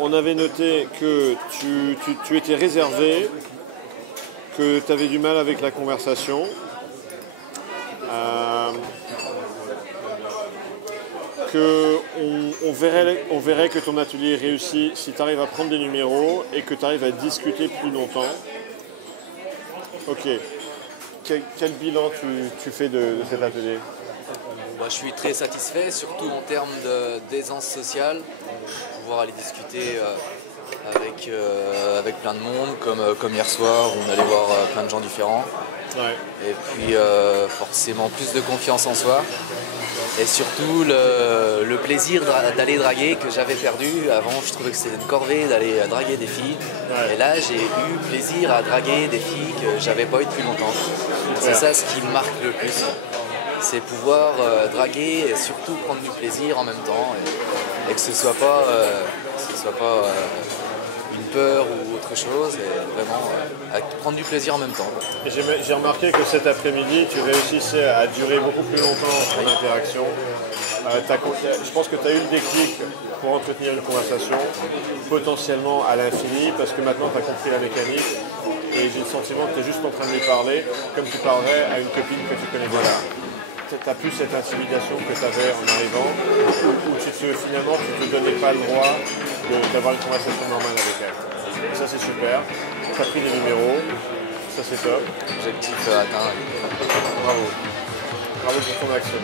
On avait noté que tu étais réservé, que tu avais du mal avec la conversation. On verrait que ton atelier réussit si tu arrives à prendre des numéros et que tu arrives à discuter plus longtemps. Ok. Quel bilan tu fais de cet atelier? Moi, je suis très satisfait, surtout en termes d'aisance sociale, pouvoir aller discuter avec plein de monde, comme hier soir où on allait voir plein de gens différents. Ouais. Et puis forcément plus de confiance en soi. Et surtout le plaisir d'aller draguer que j'avais perdu. Avant, je trouvais que c'était une corvée d'aller draguer des filles. Ouais. Et là, j'ai eu plaisir à draguer des filles que j'avais pas eu depuis longtemps. C'est ça ce qui me marque le plus. C'est pouvoir draguer et surtout prendre du plaisir en même temps. Et que ce soit pas, une peur ou autre chose. Et vraiment prendre du plaisir en même temps. J'ai remarqué que cet après-midi, tu réussissais à durer beaucoup plus longtemps en interaction. Je pense que tu as eu le déclic pour entretenir une conversation, potentiellement à l'infini, parce que maintenant tu as compris la mécanique. Et j'ai le sentiment que tu es juste en train de lui parler comme tu parlerais à une copine que tu connais déjà. Tu n'as plus cette intimidation que tu avais en arrivant, où finalement tu ne te donnais pas le droit d'avoir une conversation normale avec elle. Et ça c'est super. Tu as pris des numéros, ça c'est top. Objectif atteint. Bravo. Bravo pour ton action.